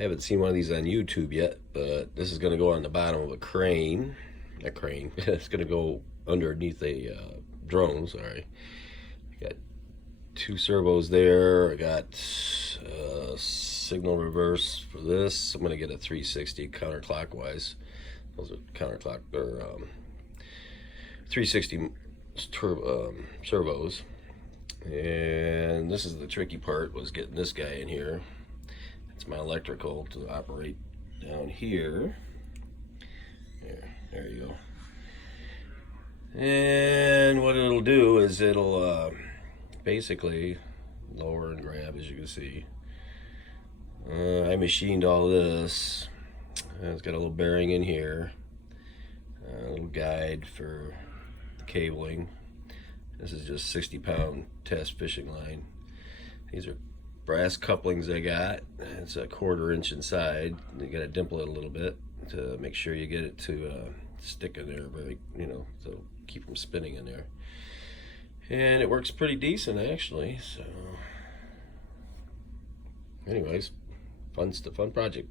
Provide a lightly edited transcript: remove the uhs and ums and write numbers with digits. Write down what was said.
I haven't seen one of these on YouTube yet, but this is going to go on the bottom of a crane. A crane. It's going to go underneath a drone, sorry. I got two servos there. I got signal reverse for this. I'm going to get a 360 counterclockwise. Those are counterclock or 360 servos. And this is the tricky part, was getting this guy in here. It's my electrical to operate down here. There you go. And what it'll do is it'll basically lower and grab, as you can see. I machined all this. It's got a little bearing in here, a little guide for cabling. This is just 60-pound test fishing line. These are brass couplings I got. It's a 1/4 inch inside. You gotta dimple it a little bit to make sure you get it to stick in there, but so keep from spinning in there. And it works pretty decent actually. So, anyways, fun project.